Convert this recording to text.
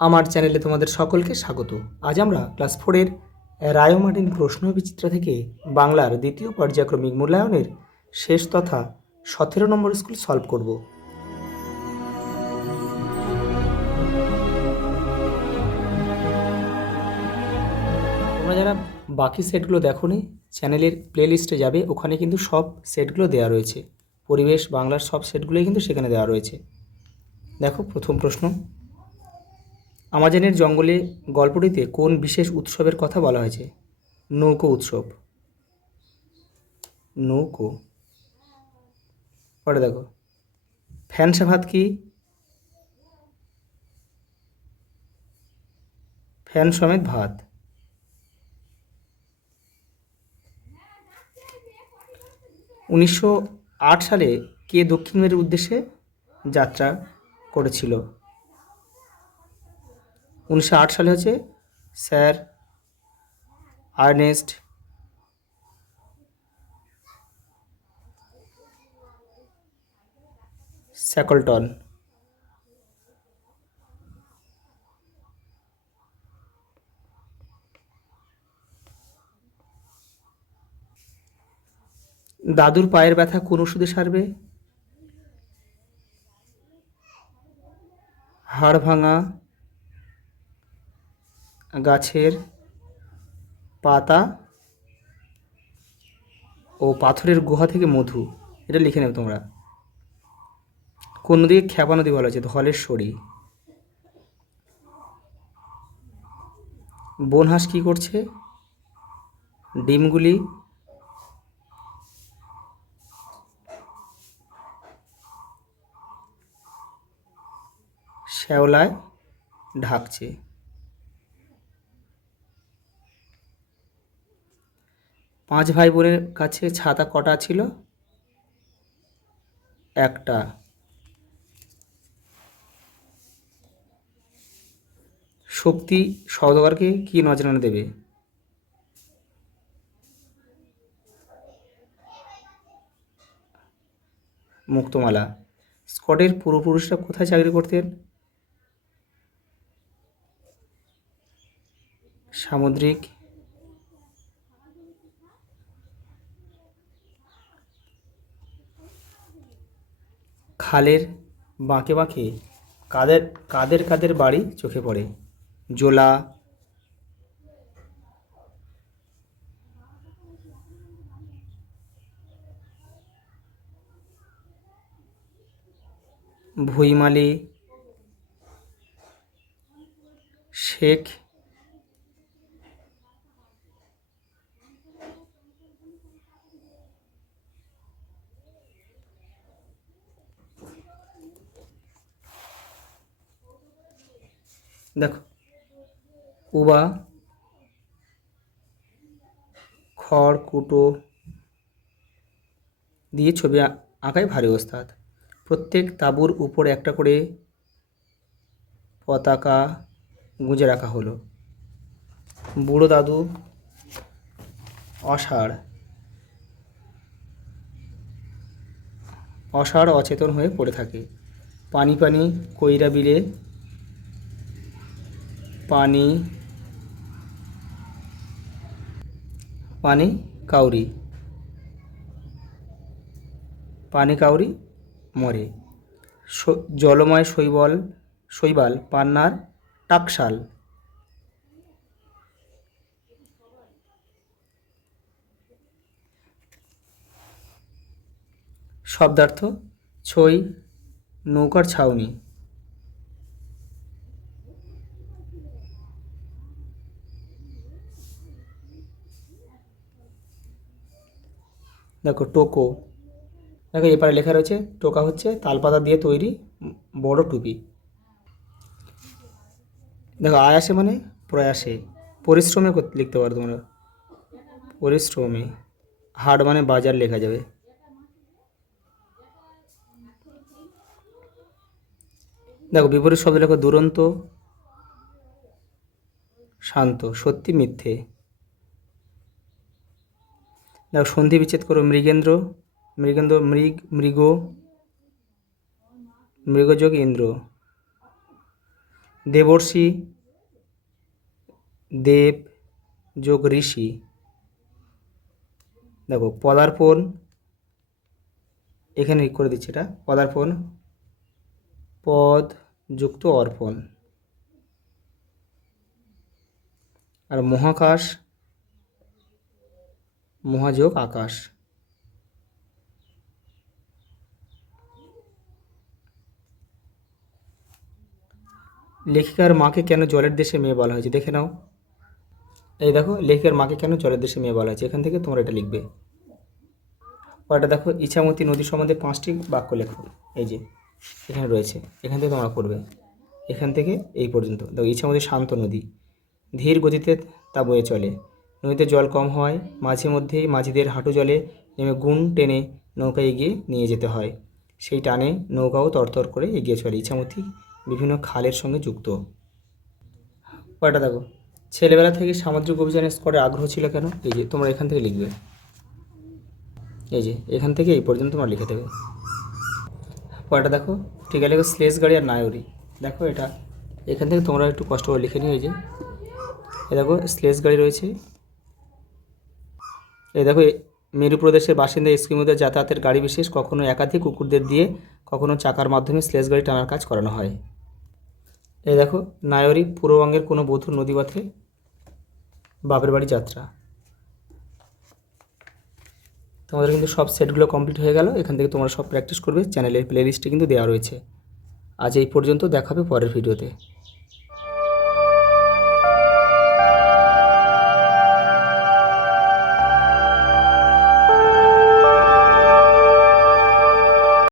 আমার চ্যানেলে তোমাদের সকলকে স্বাগত। আজ আমরা ক্লাস 4-এর রায় ও মার্টিন প্রশ্ন বিচিত্রা থেকে বাংলার দ্বিতীয় পর্যায়ক্রমিক মূল্যায়নের শেষ তথা 17 নম্বর স্কুল সলভ করব। তোমরা যারা বাকি সেটগুলো দেখোনি, চ্যানেলের প্লেলিস্টে যাবে, ওখানে কিন্তু সব সেটগুলো দেওয়া রয়েছে। পরিবেশ বাংলার সব সেটগুলোই কিন্তু সেখানে দেওয়া রয়েছে। দেখো, প্রথম প্রশ্ন, আমাজনের জঙ্গলে গল্পটিতে কোন বিশেষ উৎসবের কথা বলা হয়েছে? নৌকো উৎসব। নৌকো। পরে দেখো, ফ্যানসা ভাত কি? ফ্যান সমেত ভাত। 1908 সালে কে দক্ষিণ মেরুর উদ্দেশ্যে যাত্রা করেছিল? 1908 সালে হচ্ছে স্যার আর্নেস্ট শ্যাকলটন। দাদুর পায়ের ব্যথা কোন ওষুধে সারবে? হাড় ভাঙা গাছের পাতা ও পাথরের গুহা থেকে মধু। এটা লিখে নেবে তোমরা। কোন নদীকে খ্যাপা নদী বলা হয়েছে? ধলেশ্বরী। বনহাঁস কী করছে? ডিমগুলি শ্যাওলায় ঢাকছে। পাঁচ ভাই বোনের কাছে ছাতা কটা ছিল? একটা। শক্তি সওদাগরকে কি নজরানা দেবে? মুক্তমালা। স্কটের পূর্বপুরুষরা কোথায় চাকরি করতেন? সামুদ্রিক খালের বাঁকে বাঁকে কাদের কাদের কাদের বাড়ি চোখে পড়ে? জোলা, ভুইমালি, শেখ দেখো, উবা, খড় কুটো দিয়ে ছবি আঁকায় ভারী ওস্তাদ। প্রত্যেক তাঁবুর উপর একটা করে পতাকা গুঁজে রাখা হলো। বুড়ো দাদু অষাঢ় অচেতন হয়ে পড়ে থাকে। পানি পানি কইরা বিলে পানি পানি কাউরি মরে। জলময় শৈবাল পান্নার টাকশাল। শব্দার্থ ছই নৌকার ছাউনি। দেখো, টোকো। দেখো, এপারে লেখা রয়েছে টোকা হচ্ছে তালপাতা দিয়ে তৈরি বড় টুপি। দেখো, আয়াসে মানে প্রয়াসে। পরিশ্রমে লিখতে পারো তোমরা, পরিশ্রমে। হাট মানে বাজার লেখা যাবে। দেখো, বিপরীত শব্দ লেখো, দুরন্ত শান্ত, সত্যি মিথ্যে। দেখো, সন্ধি বিচ্ছেদ করো। মৃগযোগ ইন্দ্র। দেবর্ষি, দেব যোগ ঋষি। দেখো পদার্পণ, এখানে করে দিচ্ছি এটা, পদার্পণ পদ যুক্ত অর্পণ। আর মহাকাশ, মহাযোগ আকাশ। লেখিকার মাকে কেন জলের দেশে মেয়ে বলা হয়েছে দেখে নাও। এই দেখো, লেখিকার মাকে কেন জলের দেশে মেয়ে বলা হয়েছে, এখান থেকে তোমরা এটা লিখবে। পরটা দেখো, ইছামতি নদী সম্বন্ধে 5টি বাক্য লেখো। এই যে এখানে রয়েছে, এখান থেকে তোমরা করবে, এখান থেকে এই পর্যন্ত। দেখো, ইছামতি শান্ত নদী, ধীর গতিতে তা বয়ে চলে। নদীতে জল কম হয়, মাঝে মধ্যেই মাঝিদের হাঁটু জলে নেমে গুণ টেনে নৌকা এগিয়ে নিয়ে যেতে হয়। সেই টানে নৌকাও তরতর করে এগিয়ে চলে। ইছামতি বিভিন্ন খালের সঙ্গে যুক্ত। পরটা দেখো, ছেলেবেলা থেকে সামুদ্রিক অভিযানে করে আগ্রহ ছিল কেন, এই যে তোমরা এখান থেকে লিখবে। এই যে এখান থেকে এই পর্যন্ত তোমরা লিখে দেবে। পরটা দেখো, ঠিক আছে, স্লেজ গাড়ি আর নায়রি। দেখো এটা এখান থেকে তোমরা একটু কষ্ট করে লিখে নিও। এই যে এ দেখো স্লেজ গাড়ি রয়েছে। এই দেখো, মেরু প্রদেশের বাসিন্দা এস্কিমোদের যাতায়াতের গাড়ি বিশেষ, কখনো একাধিক কুকুরদের দিয়ে, কখনো চাকার মাধ্যমে স্লেজ গাড়ি টানার কাজ করানো হয়। এই দেখো, নায়রি পূর্ববঙ্গের কোনো বধূর নদীপথে বাপের বাড়ি যাত্রা। তোমাদের কিন্তু সব সেটগুলো কমপ্লিট হয়ে গেল। এখান থেকে তোমরা সব প্র্যাকটিস করবে। চ্যানেলের প্লেলিস্টে কিন্তু দেওয়া রয়েছে। আজ এই পর্যন্ত, দেখাবে পরের ভিডিওতে।